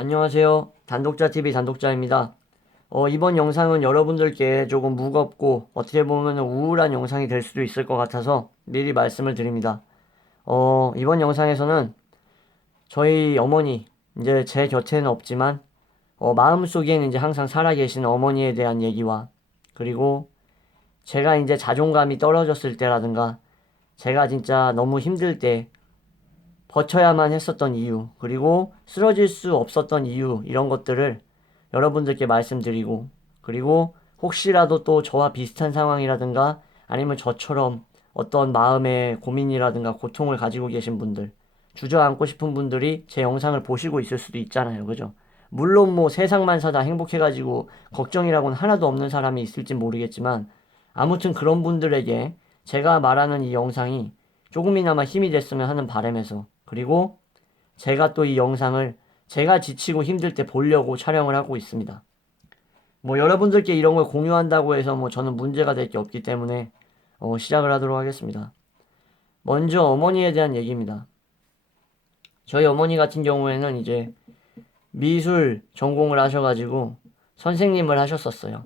안녕하세요. 단독자TV 단독자입니다. 이번 영상은 여러분들께 조금 무겁고 어떻게 보면 우울한 영상이 될 수도 있을 것 같아서 미리 말씀을 드립니다. 이번 영상에서는 저희 어머니, 이제 제 곁에는 없지만, 마음속에는 이제 항상 살아계신 어머니에 대한 얘기와, 그리고 제가 이제 자존감이 떨어졌을 때라든가, 제가 진짜 너무 힘들 때, 버텨야만 했었던 이유, 그리고 쓰러질 수 없었던 이유, 이런 것들을 여러분들께 말씀드리고, 그리고 혹시라도 또 저와 비슷한 상황이라든가 아니면 저처럼 어떤 마음의 고민이라든가 고통을 가지고 계신 분들, 주저앉고 싶은 분들이 제 영상을 보시고 있을 수도 있잖아요. 그죠? 물론 뭐 세상만 사다 행복해가지고 걱정이라고는 하나도 없는 사람이 있을진 모르겠지만, 아무튼 그런 분들에게 제가 말하는 이 영상이 조금이나마 힘이 됐으면 하는 바람에서, 그리고 제가 또 이 영상을 제가 지치고 힘들 때 보려고 촬영을 하고 있습니다. 뭐 여러분들께 이런 걸 공유한다고 해서 뭐 저는 문제가 될 게 없기 때문에 시작을 하도록 하겠습니다. 먼저 어머니에 대한 얘기입니다. 저희 어머니 같은 경우에는 이제 미술 전공을 하셔가지고 선생님을 하셨었어요.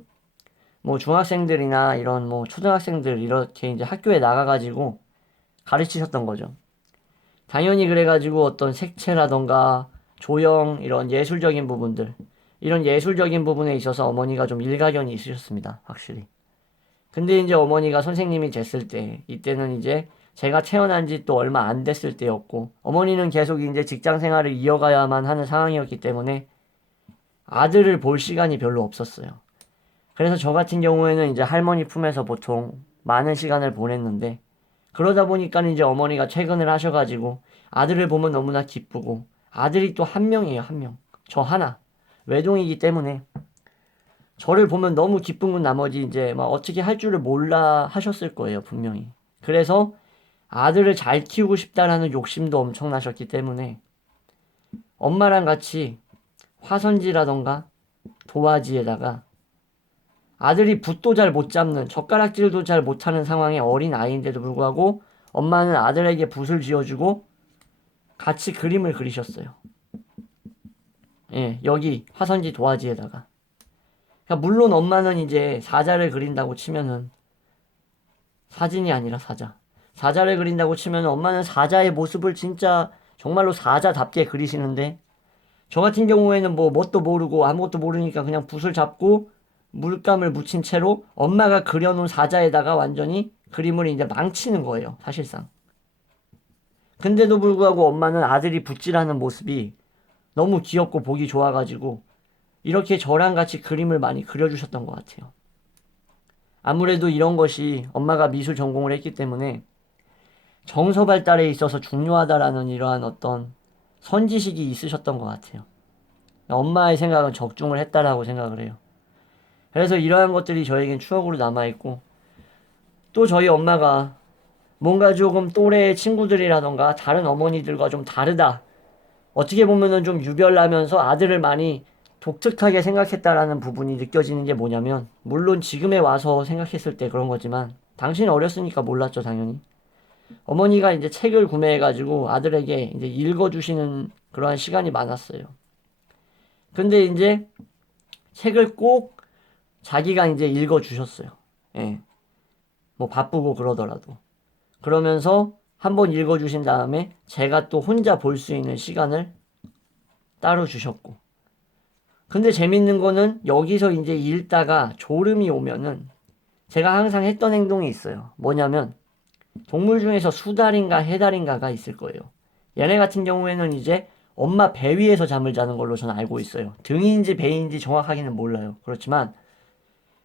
뭐 중학생들이나 이런 뭐 초등학생들 이렇게 이제 학교에 나가가지고 가르치셨던 거죠. 당연히 그래가지고 어떤 색채라던가 조형 이런 예술적인 부분들, 이런 예술적인 부분에 있어서 어머니가 좀 일가견이 있으셨습니다. 확실히. 근데 이제 어머니가 선생님이 됐을 때, 이때는 이제 제가 태어난 지 또 얼마 안 됐을 때였고, 어머니는 계속 이제 직장 생활을 이어가야만 하는 상황이었기 때문에 아들을 볼 시간이 별로 없었어요. 그래서 저 같은 경우에는 이제 할머니 품에서 보통 많은 시간을 보냈는데, 그러다 보니까 이제 어머니가 퇴근을 하셔가지고 아들을 보면 너무나 기쁘고, 아들이 또 한 명이에요, 한 명. 저 하나. 외동이기 때문에 저를 보면 너무 기쁜 건 나머지 이제 막 어떻게 할 줄을 몰라 하셨을 거예요, 분명히. 그래서 아들을 잘 키우고 싶다라는 욕심도 엄청나셨기 때문에 엄마랑 같이 화선지라던가 도화지에다가 아들이 붓도 잘 못 잡는, 젓가락질도 잘 못하는 상황의 어린 아이인데도 불구하고 엄마는 아들에게 붓을 쥐어주고 같이 그림을 그리셨어요. 예, 여기 화선지 도화지에다가. 그러니까 물론 엄마는 이제 사자를 그린다고 치면은, 사진이 아니라 사자. 사자를 그린다고 치면은 엄마는 사자의 모습을 진짜 정말로 사자답게 그리시는데, 저 같은 경우에는 뭐 뭣도 모르고 아무것도 모르니까 그냥 붓을 잡고 물감을 묻힌 채로 엄마가 그려놓은 사자에다가 완전히 그림을 이제 망치는 거예요, 사실상. 근데도 불구하고 엄마는 아들이 붓질하는 모습이 너무 귀엽고 보기 좋아가지고 이렇게 저랑 같이 그림을 많이 그려주셨던 것 같아요. 아무래도 이런 것이 엄마가 미술 전공을 했기 때문에 정서 발달에 있어서 중요하다라는 이러한 어떤 선지식이 있으셨던 것 같아요. 엄마의 생각은 적중을 했다라고 생각을 해요. 그래서 이러한 것들이 저에겐 추억으로 남아있고, 또 저희 엄마가 뭔가 조금 또래의 친구들이라던가 다른 어머니들과 좀 다르다, 어떻게 보면은 좀 유별나면서 아들을 많이 독특하게 생각했다라는 부분이 느껴지는 게 뭐냐면, 물론 지금에 와서 생각했을 때 그런 거지만 당신이 어렸으니까 몰랐죠, 당연히. 어머니가 이제 책을 구매해가지고 아들에게 이제 읽어주시는 그러한 시간이 많았어요. 근데 이제 책을 꼭 자기가 이제 읽어주셨어요. 예. 뭐 바쁘고 그러더라도. 그러면서 한번 읽어주신 다음에 제가 또 혼자 볼 수 있는 시간을 따로 주셨고. 근데 재밌는 거는 여기서 이제 읽다가 졸음이 오면은 제가 항상 했던 행동이 있어요. 뭐냐면 동물 중에서 수달인가 해달인가가 있을 거예요. 얘네 같은 경우에는 이제 엄마 배 위에서 잠을 자는 걸로 저는 알고 있어요. 등인지 배인지 정확하게는 몰라요. 그렇지만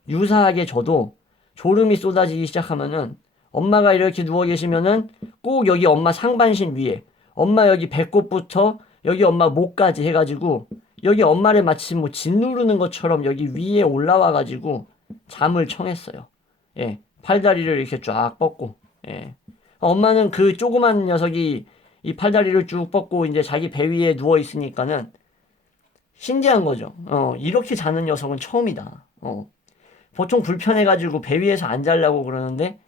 유사하게 저도 졸음이 쏟아지기 시작하면은 엄마가 이렇게 누워 계시면은 꼭 여기 엄마 상반신 위에, 엄마 여기 배꼽부터 여기 엄마 목까지 해가지고 여기 엄마를 마치 뭐 짓누르는 것처럼 여기 위에 올라와가지고 잠을 청했어요. 예, 팔다리를 이렇게 쫙 뻗고. 예. 엄마는 그 조그만 녀석이 이 팔다리를 쭉 뻗고 이제 자기 배 위에 누워 있으니까는 신기한 거죠. 이렇게 자는 녀석은 처음이다. 보통 불편해가지고 배 위에서 안 자려고 그러는데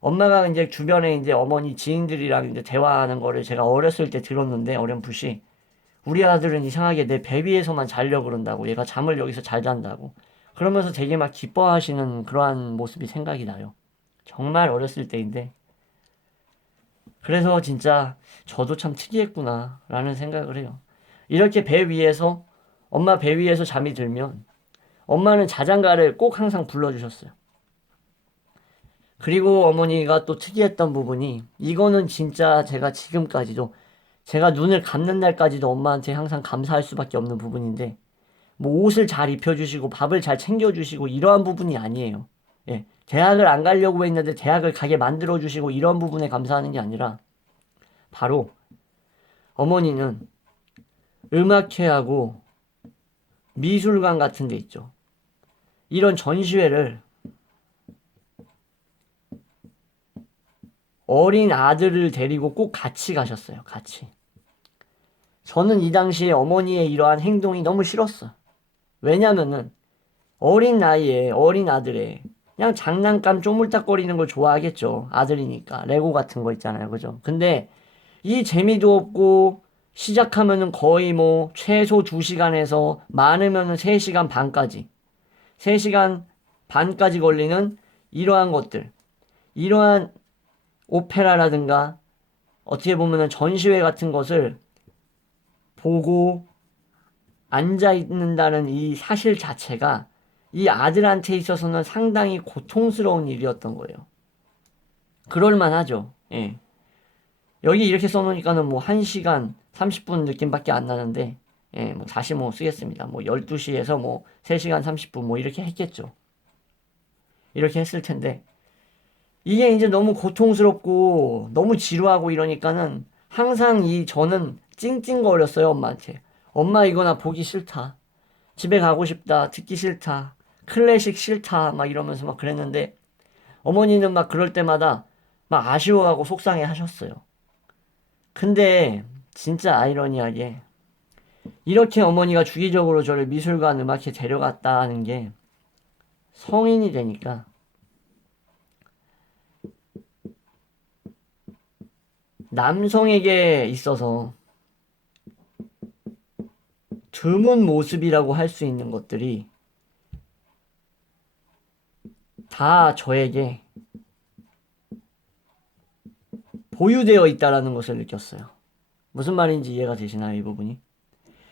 엄마가 이제 주변에 이제 어머니 지인들이랑 이제 대화하는 거를 제가 어렸을 때 들었는데 어렴풋이 우리 아들은 이상하게 내 배 위에서만 자려고 그런다고. 얘가 잠을 여기서 잘 잔다고. 그러면서 되게 막 기뻐하시는 그러한 모습이 생각이 나요. 정말 어렸을 때인데. 그래서 진짜 저도 참 특이했구나 라는 생각을 해요. 이렇게 배 위에서 엄마 배 위에서 잠이 들면 엄마는 자장가를 꼭 항상 불러주셨어요. 그리고 어머니가 또 특이했던 부분이 이거는 진짜 제가 지금까지도 제가 눈을 감는 날까지도 엄마한테 항상 감사할 수밖에 없는 부분인데 뭐 옷을 잘 입혀주시고 밥을 잘 챙겨주시고 이러한 부분이 아니에요. 예, 대학을 안 가려고 했는데 대학을 가게 만들어주시고 이런 부분에 감사하는 게 아니라 바로 어머니는 음악회하고 미술관 같은 데 있죠. 이런 전시회를 어린 아들을 데리고 꼭 같이 가셨어요. 같이. 저는 이 당시에 어머니의 이러한 행동이 너무 싫었어. 왜냐면은 어린 나이에 어린 아들에 그냥 장난감 쪼물딱거리는 걸 좋아하겠죠. 아들이니까. 레고 같은 거 있잖아요. 그죠? 근데 이 재미도 없고 시작하면은 거의 뭐 최소 2시간에서 많으면은 3시간 반까지 3시간 반까지 걸리는 이러한 것들, 이러한 오페라라든가 어떻게 보면은 전시회 같은 것을 보고 앉아 있는다는 이 사실 자체가 이 아들한테 있어서는 상당히 고통스러운 일이었던 거예요. 그럴만 하죠. 예. 여기 이렇게 써놓으니까는 뭐 1시간 30분 느낌밖에 안 나는데, 예, 뭐 다시 뭐 쓰겠습니다. 뭐 12시에서 뭐 3시간 30분 뭐 이렇게 했겠죠. 이렇게 했을 텐데, 이게 이제 너무 고통스럽고 너무 지루하고 이러니까는 항상 저는 찡찡거렸어요, 엄마한테. 엄마 이거 나 보기 싫다. 집에 가고 싶다. 듣기 싫다. 클래식 싫다. 막 이러면서 막 그랬는데 어머니는 막 그럴 때마다 막 아쉬워하고 속상해 하셨어요. 근데 진짜 아이러니하게 이렇게 어머니가 주기적으로 저를 미술관 음악회 데려갔다는 게 성인이 되니까 남성에게 있어서 드문 모습이라고 할 수 있는 것들이 다 저에게 보유되어 있다라는 것을 느꼈어요. 무슨 말인지 이해가 되시나요, 이 부분이?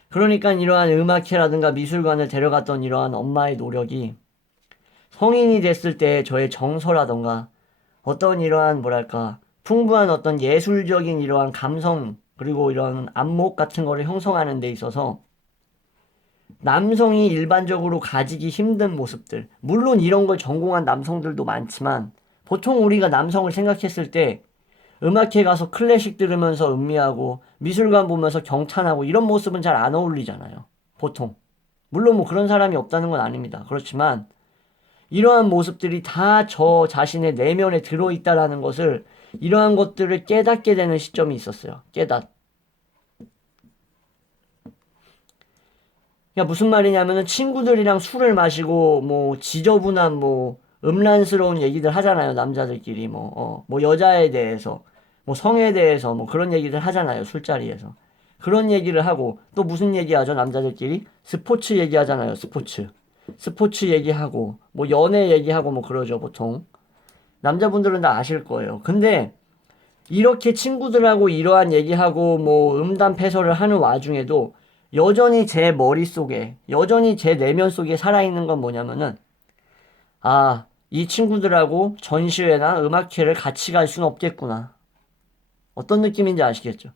그러니까 이러한 음악회라든가 미술관을 데려갔던 이러한 엄마의 노력이 성인이 됐을 때 저의 정서라던가 어떤 이러한 뭐랄까 풍부한 어떤 예술적인 이러한 감성 그리고 이런 안목 같은 거를 형성하는 데 있어서 남성이 일반적으로 가지기 힘든 모습들 물론 이런 걸 전공한 남성들도 많지만 보통 우리가 남성을 생각했을 때 음악회 가서 클래식 들으면서 음미하고 미술관 보면서 경탄하고 이런 모습은 잘 안 어울리잖아요. 보통. 물론 뭐 그런 사람이 없다는 건 아닙니다. 그렇지만 이러한 모습들이 다 저 자신의 내면에 들어있다라는 것을 이러한 것들을 깨닫게 되는 시점이 있었어요. 그러니까 무슨 말이냐면은 친구들이랑 술을 마시고 뭐 지저분한 뭐 음란스러운 얘기들 하잖아요. 남자들끼리 뭐 여자에 대해서 뭐 성에 대해서 뭐 그런 얘기들 하잖아요. 술자리에서. 그런 얘기를 하고 또 무슨 얘기하죠? 남자들끼리 스포츠 얘기하잖아요. 스포츠 얘기하고 뭐 연애 얘기하고 뭐 그러죠. 보통 남자분들은 다 아실 거예요. 근데 이렇게 친구들하고 이러한 얘기하고 뭐 음담패설을 하는 와중에도 여전히 제 머릿속에, 여전히 제 내면 속에 살아있는 건 뭐냐면은, 아, 이 친구들하고 전시회나 음악회를 같이 갈 수는 없겠구나. 어떤 느낌인지 아시겠죠?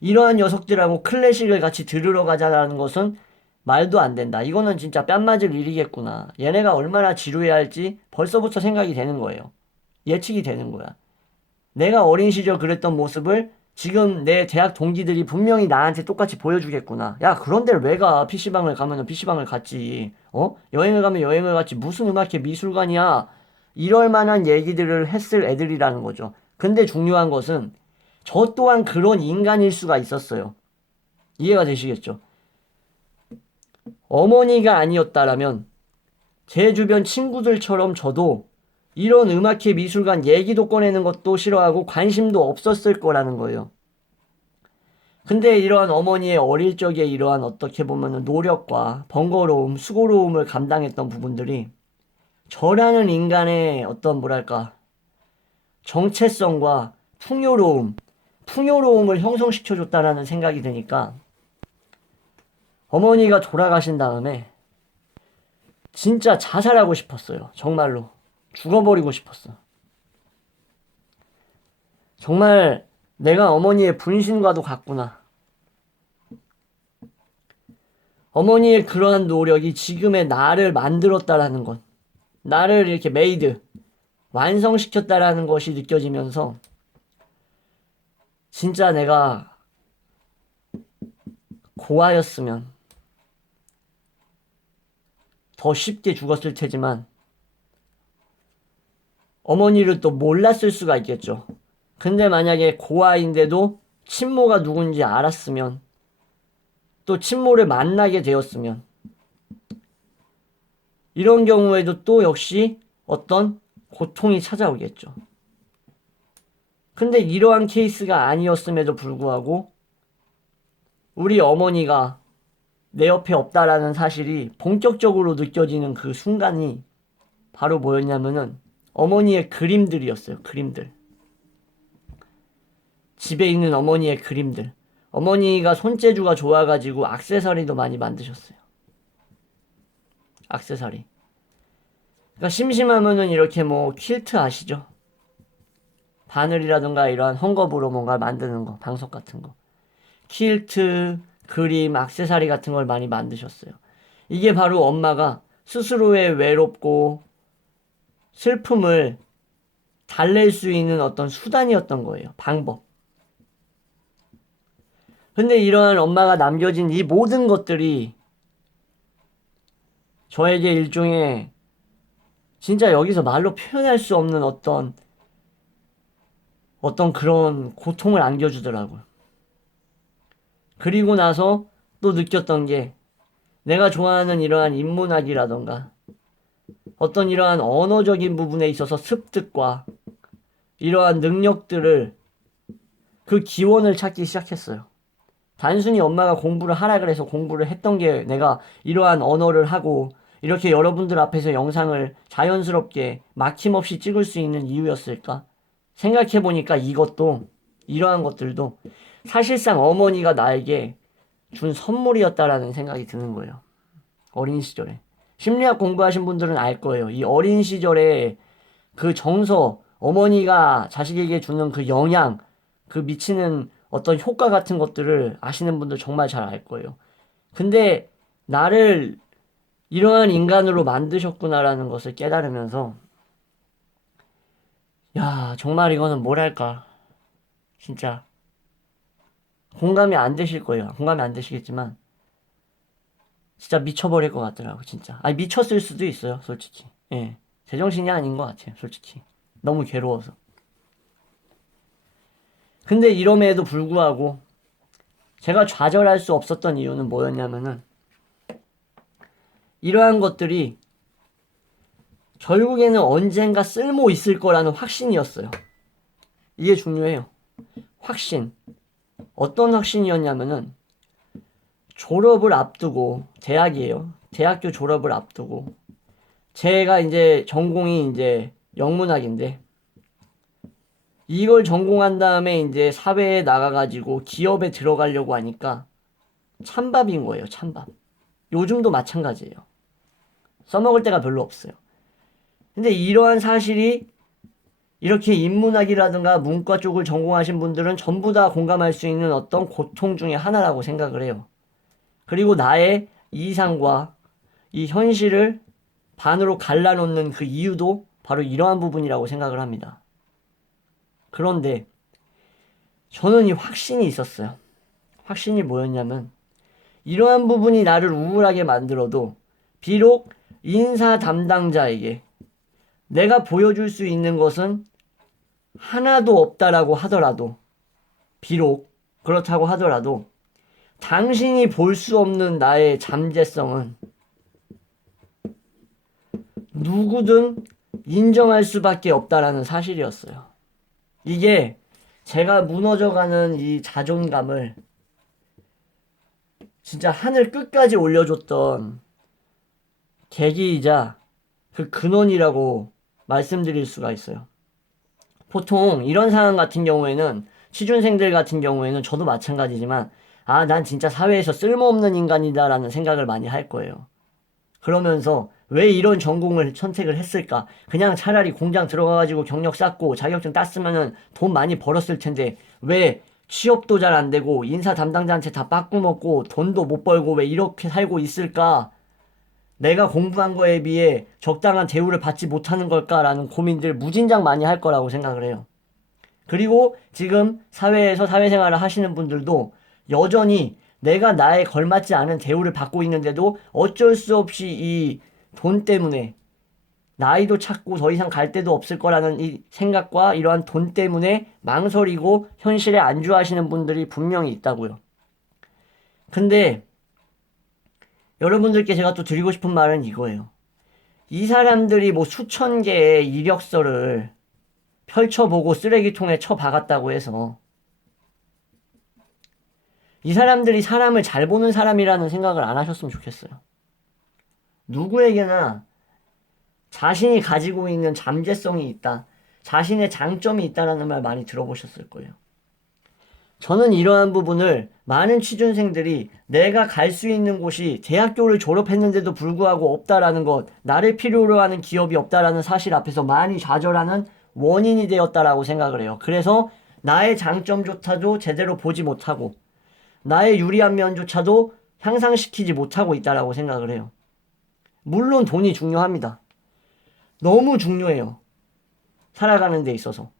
이러한 녀석들하고 클래식을 같이 들으러 가자라는 것은 말도 안 된다. 이거는 진짜 뺨 맞을 일이겠구나. 얘네가 얼마나 지루해 할지 벌써부터 생각이 되는 거예요. 예측이 되는 거야. 내가 어린 시절 그랬던 모습을 지금 내 대학 동기들이 분명히 나한테 똑같이 보여주겠구나. 야, 그런 데를 왜 가? PC방을 가면은 PC방을 갔지. 여행을 가면 여행을 갔지. 무슨 음악회 미술관이야. 이럴 만한 얘기들을 했을 애들이라는 거죠. 근데 중요한 것은 저 또한 그런 인간일 수가 있었어요. 이해가 되시겠죠? 어머니가 아니었다라면 제 주변 친구들처럼 저도 이런 음악회 미술관 얘기도 꺼내는 것도 싫어하고 관심도 없었을 거라는 거예요. 근데 이러한 어머니의 어릴 적에 이러한 어떻게 보면은 노력과 번거로움, 수고로움을 감당했던 부분들이 저라는 인간의 어떤 뭐랄까 정체성과 풍요로움을 형성시켜줬다라는 생각이 드니까 어머니가 돌아가신 다음에 진짜 자살하고 싶었어요. 정말로. 죽어버리고 싶었어. 정말 내가 어머니의 분신과도 같구나. 어머니의 그러한 노력이 지금의 나를 만들었다라는 것. 나를 이렇게 완성시켰다라는 것이 느껴지면서 진짜 내가 고아였으면 더 쉽게 죽었을 테지만 어머니를 또 몰랐을 수가 있겠죠. 근데 만약에 고아인데도 친모가 누군지 알았으면 또 친모를 만나게 되었으면 이런 경우에도 또 역시 어떤 고통이 찾아오겠죠. 근데 이러한 케이스가 아니었음에도 불구하고 우리 어머니가 내 옆에 없다라는 사실이 본격적으로 느껴지는 그 순간이 바로 뭐였냐면은 어머니의 그림들이었어요. 그림들. 집에 있는 어머니의 그림들. 어머니가 손재주가 좋아가지고 액세서리도 많이 만드셨어요. 액세서리. 그러니까 심심하면은 이렇게 뭐 퀼트 아시죠? 바늘이라든가 이러한 헝겊으로 뭔가 만드는 거, 방석 같은 거. 퀼트, 그림, 액세서리 같은 걸 많이 만드셨어요. 이게 바로 엄마가 스스로의 외롭고 슬픔을 달랠 수 있는 어떤 수단이었던 거예요. 방법. 근데 이러한 엄마가 남겨진 이 모든 것들이 저에게 일종의 진짜 여기서 말로 표현할 수 없는 어떤 그런 고통을 안겨주더라고요. 그리고 나서 또 느꼈던 게 내가 좋아하는 이러한 인문학이라던가 어떤 이러한 언어적인 부분에 있어서 습득과 이러한 능력들을 그 기원을 찾기 시작했어요. 단순히 엄마가 공부를 하라 그래서 공부를 했던 게 내가 이러한 언어를 하고 이렇게 여러분들 앞에서 영상을 자연스럽게 막힘없이 찍을 수 있는 이유였을까? 생각해보니까 이러한 것들도 사실상 어머니가 나에게 준 선물이었다라는 생각이 드는 거예요. 어린 시절에. 심리학 공부하신 분들은 알 거예요. 이 어린 시절에 그 정서, 어머니가 자식에게 주는 그 영향, 그 미치는 어떤 효과 같은 것들을 아시는 분들 정말 잘 알 거예요. 근데 나를 이러한 인간으로 만드셨구나라는 것을 깨달으면서 야, 정말 이거는 뭐랄까. 진짜 공감이 안 되실 거예요. 공감이 안 되시겠지만 진짜 미쳐버릴 것 같더라고 진짜. 아니 미쳤을 수도 있어요 솔직히. 예, 제정신이 아닌 것 같아요 솔직히. 너무 괴로워서. 근데 이럼에도 불구하고 제가 좌절할 수 없었던 이유는 뭐였냐면은 이러한 것들이 결국에는 언젠가 쓸모 있을 거라는 확신이었어요. 이게 중요해요. 확신. 어떤 확신이었냐면은 졸업을 앞두고 대학이에요. 대학교 졸업을 앞두고 제가 이제 전공이 이제 영문학인데 이걸 전공한 다음에 이제 사회에 나가가지고 기업에 들어가려고 하니까 찬밥인 거예요. 찬밥. 요즘도 마찬가지예요. 써먹을 데가 별로 없어요. 근데 이러한 사실이 이렇게 인문학이라든가 문과 쪽을 전공하신 분들은 전부 다 공감할 수 있는 어떤 고통 중에 하나라고 생각을 해요. 그리고 나의 이상과 이 현실을 반으로 갈라놓는 그 이유도 바로 이러한 부분이라고 생각을 합니다. 그런데 저는 이 확신이 있었어요. 확신이 뭐였냐면 이러한 부분이 나를 우울하게 만들어도 비록 인사 담당자에게 내가 보여줄 수 있는 것은 하나도 없다라고 하더라도 비록 그렇다고 하더라도 당신이 볼 수 없는 나의 잠재성은 누구든 인정할 수밖에 없다라는 사실이었어요. 이게 제가 무너져가는 이 자존감을 진짜 하늘 끝까지 올려줬던 계기이자 그 근원이라고 말씀드릴 수가 있어요. 보통 이런 상황 같은 경우에는 취준생들 같은 경우에는 저도 마찬가지지만 난 진짜 사회에서 쓸모없는 인간이다라는 생각을 많이 할 거예요. 그러면서 왜 이런 전공을 선택을 했을까? 그냥 차라리 공장 들어가가지고 경력 쌓고 자격증 땄으면은 돈 많이 벌었을 텐데 왜 취업도 잘 안 되고 인사 담당자한테 다 빠꾸 먹고 돈도 못 벌고 왜 이렇게 살고 있을까? 내가 공부한 거에 비해 적당한 대우를 받지 못하는 걸까라는 고민들 무진장 많이 할 거라고 생각을 해요. 그리고 지금 사회에서 사회생활을 하시는 분들도 여전히 내가 나에 걸맞지 않은 대우를 받고 있는데도 어쩔 수 없이 이 돈 때문에 나이도 찼고 더 이상 갈 데도 없을 거라는 이 생각과 이러한 돈 때문에 망설이고 현실에 안주하시는 분들이 분명히 있다고요. 근데 여러분들께 제가 또 드리고 싶은 말은 이거예요. 이 사람들이 뭐 수천 개의 이력서를 펼쳐보고 쓰레기통에 쳐박았다고 해서 이 사람들이 사람을 잘 보는 사람이라는 생각을 안 하셨으면 좋겠어요. 누구에게나 자신이 가지고 있는 잠재성이 있다, 자신의 장점이 있다라는 말 많이 들어보셨을 거예요. 저는 이러한 부분을 많은 취준생들이 내가 갈 수 있는 곳이 대학교를 졸업했는데도 불구하고 없다라는 것, 나를 필요로 하는 기업이 없다라는 사실 앞에서 많이 좌절하는 원인이 되었다라고 생각을 해요. 그래서 나의 장점조차도 제대로 보지 못하고 나의 유리한 면조차도 향상시키지 못하고 있다라고 생각을 해요. 물론 돈이 중요합니다. 너무 중요해요. 살아가는 데 있어서.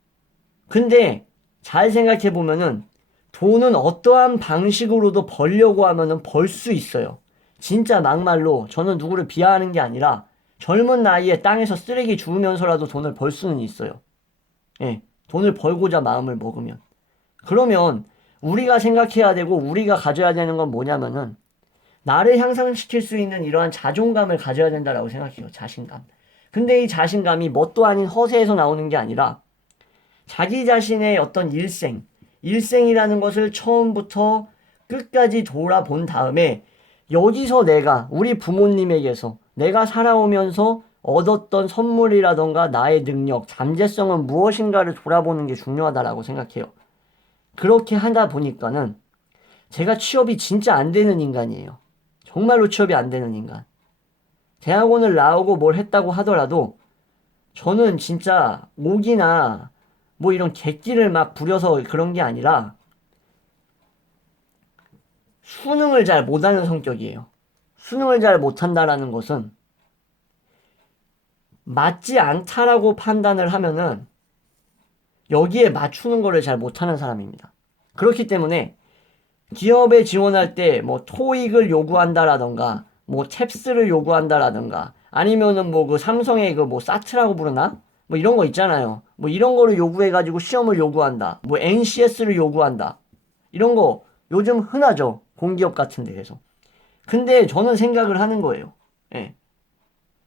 근데 잘 생각해 보면은 돈은 어떠한 방식으로도 벌려고 하면은 벌 수 있어요. 진짜 막말로 저는 누구를 비하하는 게 아니라 젊은 나이에 땅에서 쓰레기 주우면서라도 돈을 벌 수는 있어요. 예, 돈을 벌고자 마음을 먹으면. 그러면 우리가 생각해야 되고 우리가 가져야 되는 건 뭐냐면은 나를 향상시킬 수 있는 이러한 자존감을 가져야 된다라고 생각해요. 자신감. 근데 이 자신감이 뭣도 아닌 허세에서 나오는 게 아니라 자기 자신의 어떤 일생이라는 것을 처음부터 끝까지 돌아본 다음에 여기서 내가 우리 부모님에게서 내가 살아오면서 얻었던 선물이라던가 나의 능력, 잠재성은 무엇인가를 돌아보는 게 중요하다라고 생각해요. 그렇게 하다 보니까는 제가 취업이 진짜 안 되는 인간이에요. 정말로 취업이 안 되는 인간. 대학원을 나오고 뭘 했다고 하더라도 저는 진짜 목이나 뭐 이런 객기를 막 부려서 그런 게 아니라 수능을 잘 못하는 성격이에요. 수능을 잘 못한다라는 것은 맞지 않다라고 판단을 하면은 여기에 맞추는 거를 잘 못하는 사람입니다. 그렇기 때문에 기업에 지원할 때 뭐 토익을 요구한다라던가 뭐 탭스를 요구한다라던가 아니면은 뭐 그 삼성의 그 뭐 사트라고 부르나? 뭐 이런 거 있잖아요. 뭐 이런 거를 요구해가지고 시험을 요구한다. 뭐 NCS를 요구한다. 이런 거 요즘 흔하죠. 공기업 같은 데에서. 근데 저는 생각을 하는 거예요. 예.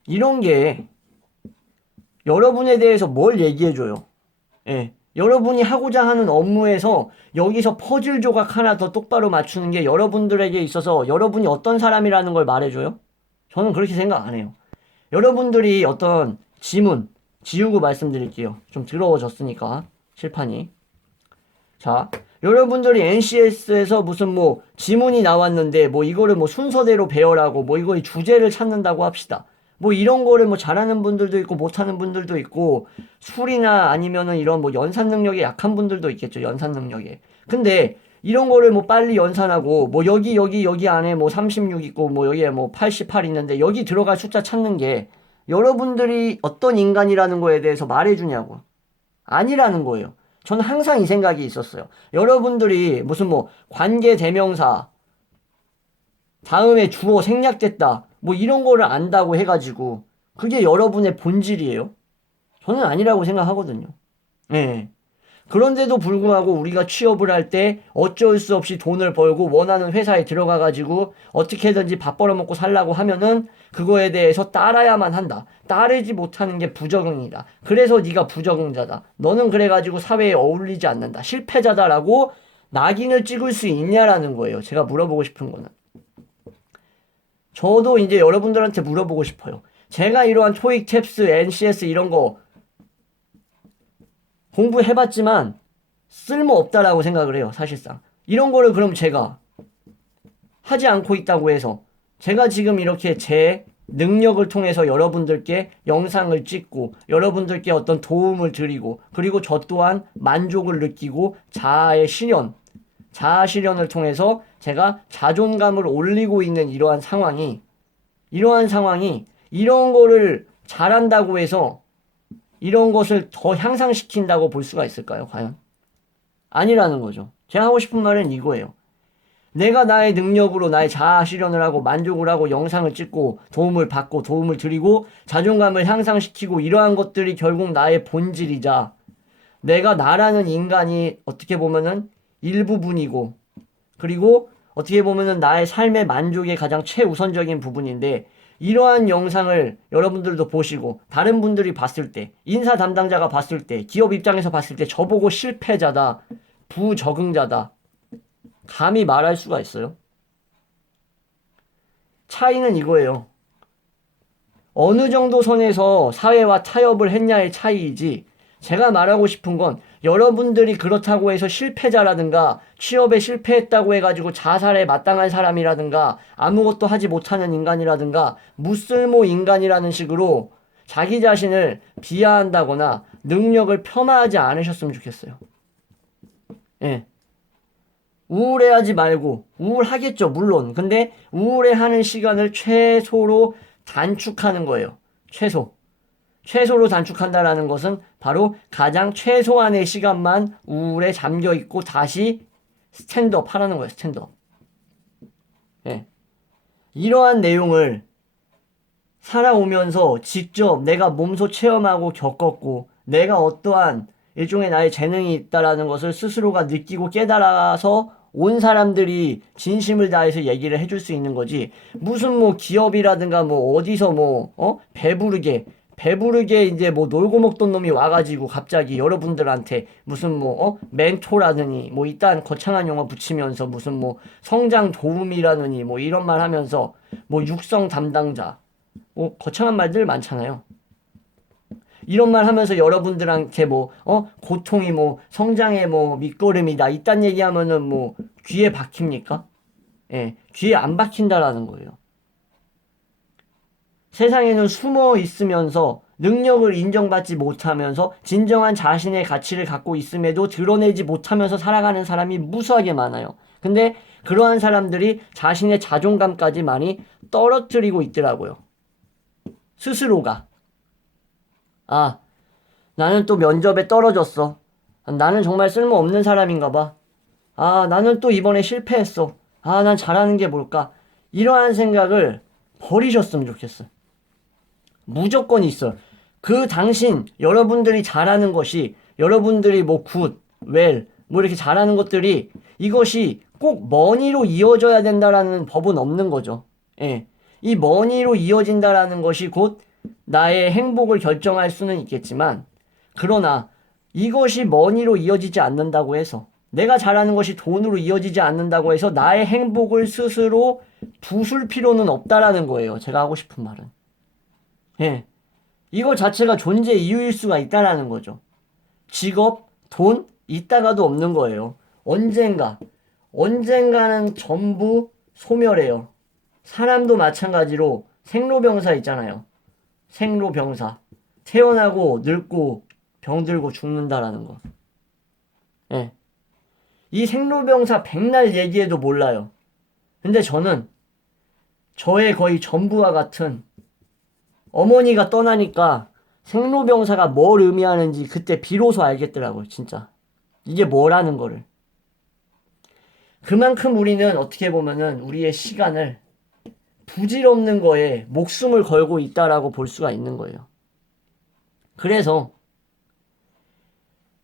이런 게 여러분에 대해서 뭘 얘기해줘요. 예. 여러분이 하고자 하는 업무에서 여기서 퍼즐 조각 하나 더 똑바로 맞추는 게 여러분들에게 있어서 여러분이 어떤 사람이라는 걸 말해줘요? 저는 그렇게 생각 안 해요. 여러분들이 어떤 지문, 지우고 말씀드릴게요. 좀 더러워졌으니까, 칠판이. 자, 여러분들이 NCS에서 무슨 뭐 지문이 나왔는데 뭐 이거를 뭐 순서대로 배열하고 뭐 이거의 주제를 찾는다고 합시다. 뭐 이런 거를 뭐 잘하는 분들도 있고 못하는 분들도 있고 술이나 아니면은 이런 뭐 연산 능력이 약한 분들도 있겠죠. 연산 능력에. 근데 이런 거를 뭐 빨리 연산하고 뭐 여기 안에 뭐 36 있고 뭐 여기에 뭐 88 있는데 여기 들어갈 숫자 찾는 게 여러분들이 어떤 인간이라는 거에 대해서 말해주냐고. 아니라는 거예요. 저는 항상 이 생각이 있었어요. 여러분들이 무슨 뭐 관계 대명사 다음에 주어 생략됐다 뭐 이런 거를 안다고 해가지고 그게 여러분의 본질이에요? 저는 아니라고 생각하거든요. 네. 그런데도 불구하고 우리가 취업을 할 때 어쩔 수 없이 돈을 벌고 원하는 회사에 들어가가지고 어떻게든지 밥 벌어먹고 살라고 하면은 그거에 대해서 따라야만 한다. 따르지 못하는 게 부적응이다. 그래서 네가 부적응자다. 너는 그래가지고 사회에 어울리지 않는다. 실패자다라고 낙인을 찍을 수 있냐라는 거예요. 제가 물어보고 싶은 거는. 저도 이제 여러분들한테 물어보고 싶어요. 제가 이러한 토익, 탭스, NCS 이런 거 공부해봤지만 쓸모없다라고 생각을 해요. 사실상. 이런 거를 그럼 제가 하지 않고 있다고 해서 제가 지금 이렇게 제 능력을 통해서 여러분들께 영상을 찍고 여러분들께 어떤 도움을 드리고 그리고 저 또한 만족을 느끼고 자아 실현을 통해서 제가 자존감을 올리고 있는 이러한 상황이 이런 거를 잘한다고 해서 이런 것을 더 향상시킨다고 볼 수가 있을까요? 과연? 아니라는 거죠. 제가 하고 싶은 말은 이거예요. 내가 나의 능력으로 나의 자아 실현을 하고 만족을 하고 영상을 찍고 도움을 받고 도움을 드리고 자존감을 향상시키고 이러한 것들이 결국 나의 본질이자 내가 나라는 인간이 어떻게 보면은 일부분이고 그리고 어떻게 보면은 나의 삶의 만족의 가장 최우선적인 부분인데 이러한 영상을 여러분들도 보시고 다른 분들이 봤을 때 인사 담당자가 봤을 때 기업 입장에서 봤을 때 저보고 실패자다 부적응자다 감히 말할 수가 있어요? 차이는 이거예요. 어느 정도 선에서 사회와 타협을 했냐의 차이이지 제가 말하고 싶은 건 여러분들이 그렇다고 해서 실패자라든가 취업에 실패했다고 해가지고 자살에 마땅한 사람이라든가 아무것도 하지 못하는 인간이라든가 무쓸모 인간이라는 식으로 자기 자신을 비하한다거나 능력을 폄하하지 않으셨으면 좋겠어요. 예. 우울해하지 말고 우울하겠죠 물론. 근데 우울해하는 시간을 최소로 단축하는 거예요. 최소로 단축한다라는 것은 바로 가장 최소한의 시간만 우울에 잠겨있고 다시 스탠드업 하라는 거예요. 스탠드업. 예. 이러한 내용을 살아오면서 직접 내가 몸소 체험하고 겪었고 내가 어떠한 일종의 나의 재능이 있다라는 것을 스스로가 느끼고 깨달아서 온 사람들이 진심을 다해서 얘기를 해줄 수 있는 거지. 무슨 뭐 기업이라든가 뭐 어디서 배부르게 이제 뭐 놀고 먹던 놈이 와가지고 갑자기 여러분들한테 무슨 멘토라느니 뭐 이딴 거창한 용어 붙이면서 무슨 뭐 성장 도움이라느니 뭐 이런 말 하면서 뭐 육성 담당자 뭐 거창한 말들 많잖아요. 이런 말 하면서 여러분들한테 고통이 성장의 밑거름이다. 이딴 얘기하면은 귀에 박힙니까? 예, 귀에 안 박힌다라는 거예요. 세상에는 숨어 있으면서 능력을 인정받지 못하면서 진정한 자신의 가치를 갖고 있음에도 드러내지 못하면서 살아가는 사람이 무수하게 많아요. 근데 그러한 사람들이 자신의 자존감까지 많이 떨어뜨리고 있더라고요. 스스로가. 아, 나는 또 면접에 떨어졌어. 나는 정말 쓸모없는 사람인가 봐. 아, 나는 또 이번에 실패했어. 아, 난 잘하는 게 뭘까? 이러한 생각을 버리셨으면 좋겠어. 무조건 있어. 여러분들이 잘하는 것이, 여러분들이 굿, 웰, 이렇게 잘하는 것들이 이것이 꼭 머니로 이어져야 된다라는 법은 없는 거죠. 예. 이 머니로 이어진다라는 것이 곧 나의 행복을 결정할 수는 있겠지만 그러나 이것이 머니로 이어지지 않는다고 해서 내가 잘하는 것이 돈으로 이어지지 않는다고 해서 나의 행복을 스스로 부술 필요는 없다라는 거예요. 제가 하고 싶은 말은. 예. 이거 자체가 존재 이유일 수가 있다라는 거죠. 직업, 돈 있다가도 없는 거예요. 언젠가는 전부 소멸해요. 사람도 마찬가지로 생로병사 있잖아요. 생로병사. 태어나고 늙고 병들고 죽는다라는 거. 예. 이 생로병사 백날 얘기해도 몰라요. 근데 저는 저의 거의 전부와 같은 어머니가 떠나니까 생로병사가 뭘 의미하는지 그때 비로소 알겠더라고요. 진짜. 이게 뭐라는 거를. 그만큼 우리는 어떻게 보면은 우리의 시간을 부질없는 거에 목숨을 걸고 있다라고 볼 수가 있는 거예요. 그래서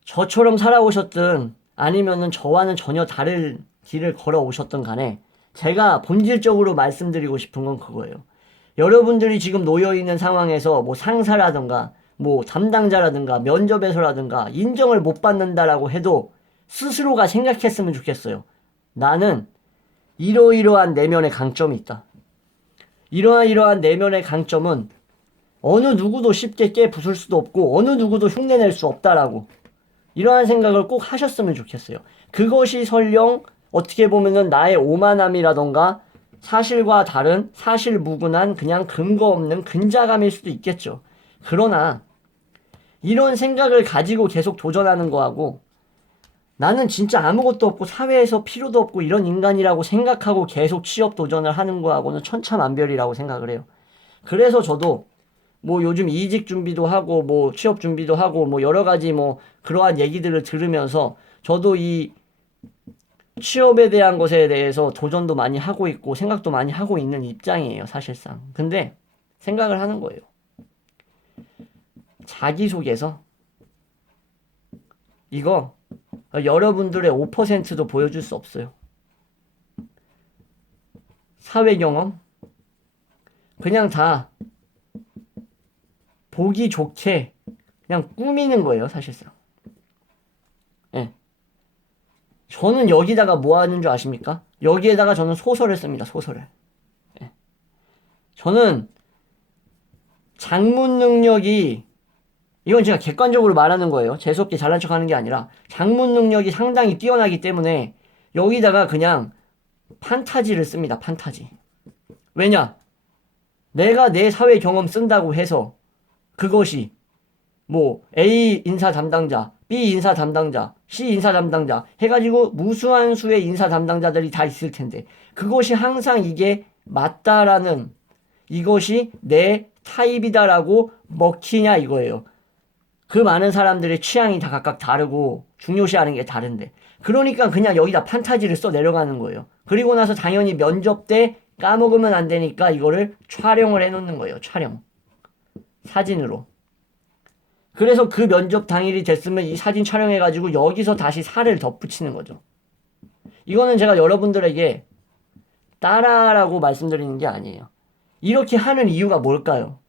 저처럼 살아오셨든 아니면은 저와는 전혀 다른 길을 걸어오셨던 간에 제가 본질적으로 말씀드리고 싶은 건 그거예요. 여러분들이 지금 놓여있는 상황에서 상사라든가 담당자라든가 면접에서라든가 인정을 못 받는다라고 해도 스스로가 생각했으면 좋겠어요. 나는 이러이러한 내면의 강점이 있다. 이러한 내면의 강점은 어느 누구도 쉽게 깨부술 수도 없고 어느 누구도 흉내낼 수 없다라고 이러한 생각을 꼭 하셨으면 좋겠어요. 그것이 설령 어떻게 보면은 나의 오만함이라던가 사실과 다른 사실무근한 그냥 근거 없는 근자감일 수도 있겠죠. 그러나 이런 생각을 가지고 계속 도전하는 거하고 나는 진짜 아무것도 없고 사회에서 필요도 없고 이런 인간이라고 생각하고 계속 취업 도전을 하는 거하고는 천차만별이라고 생각을 해요. 그래서 저도 뭐 요즘 이직 준비도 하고 뭐 취업 준비도 하고 뭐 여러 가지 뭐 그러한 얘기들을 들으면서 저도 이 취업에 대한 것에 대해서 도전도 많이 하고 있고 생각도 많이 하고 있는 입장이에요, 사실상. 근데 생각을 하는 거예요. 자기소개서 이거 여러분들의 5%도 보여줄 수 없어요. 사회 경험 그냥 다 보기 좋게 그냥 꾸미는 거예요, 사실상. 예. 저는 여기다가 뭐 하는 줄 아십니까? 여기에다가 저는 소설을 씁니다, 소설을. 예. 저는 작문 능력이 이건 제가 객관적으로 말하는 거예요. 재수없게 잘난 척 하는 게 아니라 작문 능력이 상당히 뛰어나기 때문에 여기다가 그냥 판타지를 씁니다. 판타지. 왜냐? 내가 내 사회 경험 쓴다고 해서 그것이 뭐 A 인사 담당자, B 인사 담당자, C 인사 담당자 해가지고 무수한 수의 인사 담당자들이 다 있을 텐데 그것이 항상 이게 맞다라는 이것이 내 타입이다라고 먹히냐 이거예요. 그 많은 사람들의 취향이 다 각각 다르고 중요시하는 게 다른데 그러니까 그냥 여기다 판타지를 써 내려가는 거예요. 그리고 나서 당연히 면접 때 까먹으면 안 되니까 이거를 촬영을 해놓는 거예요. 촬영. 사진으로. 그래서 그 면접 당일이 됐으면 이 사진 촬영해가지고 여기서 다시 살을 덧붙이는 거죠. 이거는 제가 여러분들에게 따라라고 말씀드리는 게 아니에요. 이렇게 하는 이유가 뭘까요?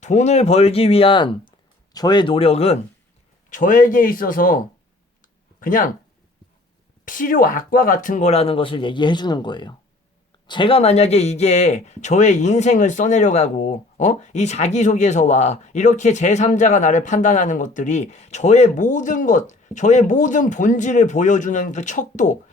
돈을 벌기 위한 저의 노력은 저에게 있어서 그냥 필요 악과 같은 거라는 것을 얘기해 주는 거예요. 제가 만약에 이게 저의 인생을 써내려가고, 이 자기소개서와 이렇게 제3자가 나를 판단하는 것들이 저의 모든 것, 저의 모든 본질을 보여주는 그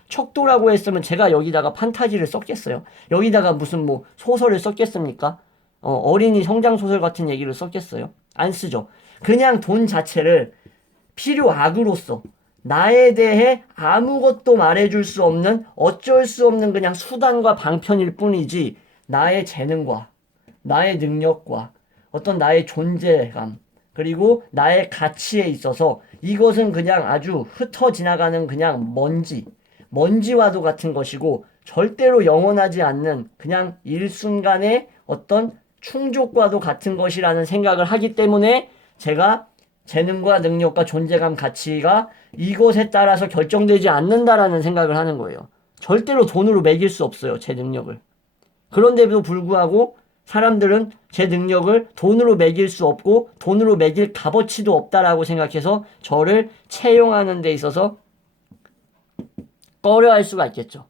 척도라고 했으면 제가 여기다가 판타지를 썼겠어요. 여기다가 무슨 뭐 소설을 썼겠습니까? 어린이 성장소설 같은 얘기를 썼겠어요? 안 쓰죠. 그냥 돈 자체를 필요 악으로서 나에 대해 아무것도 말해줄 수 없는 어쩔 수 없는 그냥 수단과 방편일 뿐이지 나의 재능과 나의 능력과 어떤 나의 존재감 그리고 나의 가치에 있어서 이것은 그냥 아주 흩어 지나가는 그냥 먼지와도 같은 것이고 절대로 영원하지 않는 그냥 일순간의 어떤 충족과도 같은 것이라는 생각을 하기 때문에 제가 재능과 능력과 존재감 가치가 이것에 따라서 결정되지 않는다라는 생각을 하는 거예요. 절대로 돈으로 매길 수 없어요, 제 능력을. 그런데도 불구하고 사람들은 제 능력을 돈으로 매길 수 없고 돈으로 매길 값어치도 없다라고 생각해서 저를 채용하는 데 있어서 꺼려할 수가 있겠죠.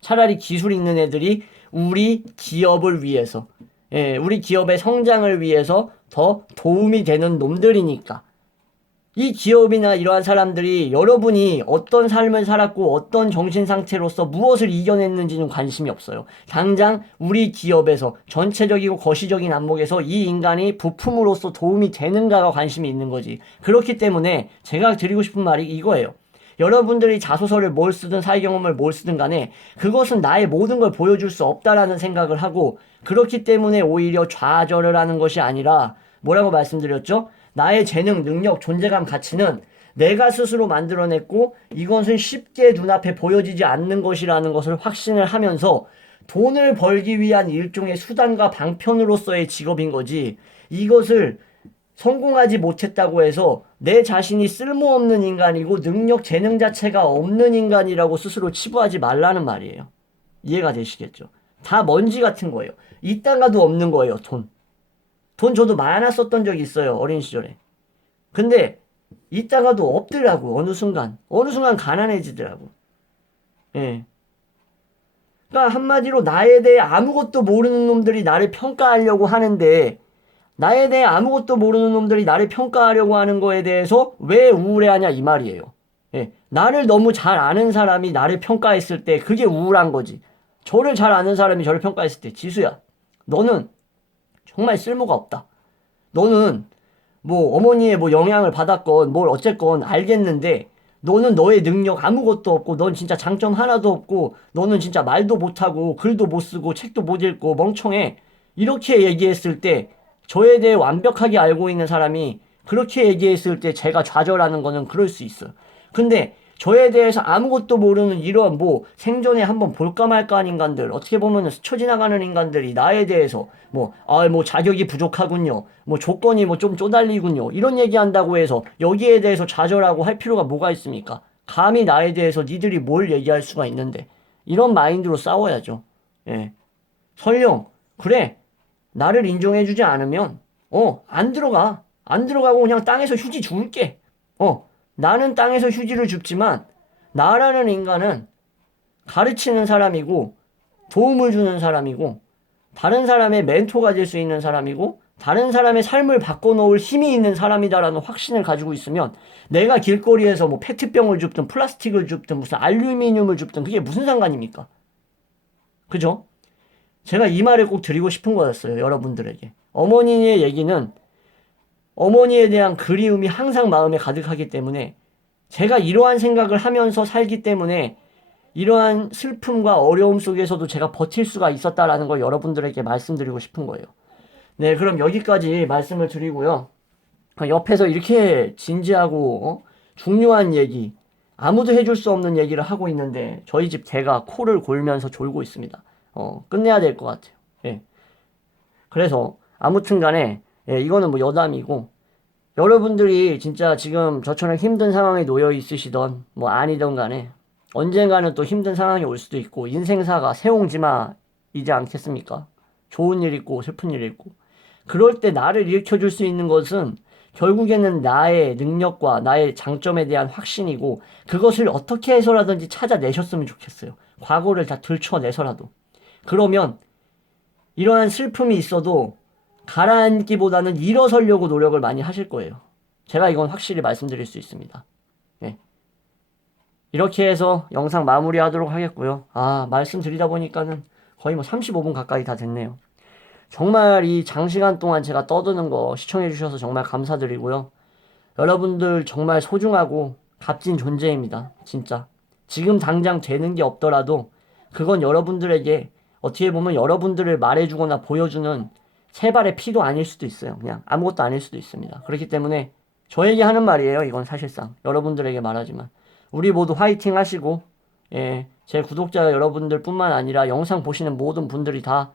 차라리 기술 있는 애들이 우리 기업을 위해서, 우리 기업의 성장을 위해서 더 도움이 되는 놈들이니까. 이 기업이나 이러한 사람들이 여러분이 어떤 삶을 살았고 어떤 정신 상태로서 무엇을 이겨냈는지는 관심이 없어요. 당장 우리 기업에서 전체적이고 거시적인 안목에서 이 인간이 부품으로서 도움이 되는가가 관심이 있는 거지. 그렇기 때문에 제가 드리고 싶은 말이 이거예요. 여러분들이 자소서를 뭘 쓰든 사회경험을 뭘 쓰든 간에 그것은 나의 모든 걸 보여줄 수 없다라는 생각을 하고 그렇기 때문에 오히려 좌절을 하는 것이 아니라 뭐라고 말씀드렸죠? 나의 재능, 능력, 존재감, 가치는 내가 스스로 만들어냈고 이것은 쉽게 눈앞에 보여지지 않는 것이라는 것을 확신을 하면서 돈을 벌기 위한 일종의 수단과 방편으로서의 직업인 거지 이것을 성공하지 못했다고 해서 내 자신이 쓸모없는 인간이고 능력, 재능 자체가 없는 인간이라고 스스로 치부하지 말라는 말이에요. 이해가 되시겠죠? 다 먼지 같은 거예요. 이따가도 없는 거예요, 돈. 돈 저도 많아 썼던 적이 있어요, 어린 시절에. 근데 이따가도 없더라고, 어느 순간 가난해지더라고. 예. 그러니까 한마디로 나에 대해 아무것도 모르는 놈들이 나를 평가하려고 하는데, 나에 대해 아무것도 모르는 놈들이 나를 평가하려고 하는 거에 대해서 왜 우울해하냐 이 말이에요. 예, 나를 너무 잘 아는 사람이 나를 평가했을 때 그게 우울한 거지. 저를 잘 아는 사람이 저를 평가했을 때, 지수야, 너는 정말 쓸모가 없다. 너는 뭐 어머니의 뭐 영향을 받았건 뭘 어쨌건 알겠는데, 너는 너의 능력 아무것도 없고, 넌 진짜 장점 하나도 없고, 너는 진짜 말도 못하고 글도 못 쓰고 책도 못 읽고 멍청해. 이렇게 얘기했을 때, 저에 대해 완벽하게 알고 있는 사람이 그렇게 얘기했을 때 제가 좌절하는 거는 그럴 수 있어요. 근데 저에 대해서 아무것도 모르는 이런 뭐 생전에 한번 볼까 말까 한 인간들, 어떻게 보면 스쳐 지나가는 인간들이 나에 대해서 뭐 자격이 부족하군요, 뭐 조건이 뭐 좀 쪼달리군요, 이런 얘기한다고 해서 여기에 대해서 좌절하고 할 필요가 뭐가 있습니까? 감히 나에 대해서 니들이 뭘 얘기할 수가 있는데. 이런 마인드로 싸워야죠. 예. 설령 그래, 나를 인정해주지 않으면 안 들어가. 안 들어가고 그냥 땅에서 휴지 줄게. 나는 땅에서 휴지를 줍지만, 나라는 인간은 가르치는 사람이고 도움을 주는 사람이고 다른 사람의 멘토가 될 수 있는 사람이고 다른 사람의 삶을 바꿔놓을 힘이 있는 사람이다라는 확신을 가지고 있으면, 내가 길거리에서 뭐 페트병을 줍든 플라스틱을 줍든 무슨 알루미늄을 줍든 그게 무슨 상관입니까? 그죠? 제가 이 말을 꼭 드리고 싶은 거였어요, 여러분들에게. 어머니의 얘기는, 어머니에 대한 그리움이 항상 마음에 가득하기 때문에, 제가 이러한 생각을 하면서 살기 때문에 이러한 슬픔과 어려움 속에서도 제가 버틸 수가 있었다라는 걸 여러분들에게 말씀드리고 싶은 거예요. 네, 그럼 여기까지 말씀을 드리고요. 옆에서 이렇게 진지하고 중요한 얘기, 아무도 해줄 수 없는 얘기를 하고 있는데 저희 집 개가 코를 골면서 졸고 있습니다. 끝내야 될 것 같아요. 예. 그래서 아무튼 간에, 예, 이거는 뭐 여담이고, 여러분들이 진짜 지금 저처럼 힘든 상황에 놓여 있으시던 뭐 아니던 간에 언젠가는 또 힘든 상황이 올 수도 있고, 인생사가 새옹지마이지 않겠습니까? 좋은 일 있고 슬픈 일 있고. 그럴 때 나를 일으켜줄 수 있는 것은 결국에는 나의 능력과 나의 장점에 대한 확신이고, 그것을 어떻게 해서라든지 찾아내셨으면 좋겠어요. 과거를 다 들춰내서라도. 그러면 이러한 슬픔이 있어도 가라앉기보다는 일어서려고 노력을 많이 하실 거예요. 제가 이건 확실히 말씀드릴 수 있습니다. 네. 이렇게 해서 영상 마무리하도록 하겠고요. 말씀드리다 보니까는 거의 뭐 35분 가까이 다 됐네요. 정말 이 장시간 동안 제가 떠드는 거 시청해 주셔서 정말 감사드리고요. 여러분들 정말 소중하고 값진 존재입니다. 진짜. 지금 당장 되는 게 없더라도 그건 여러분들에게 어떻게 보면 여러분들을 말해주거나 보여주는 세 발의 피도 아닐 수도 있어요. 그냥 아무것도 아닐 수도 있습니다. 그렇기 때문에 저에게 하는 말이에요. 이건 사실상 여러분들에게 말하지만, 우리 모두 화이팅 하시고, 예, 제 구독자 여러분들 뿐만 아니라 영상 보시는 모든 분들이 다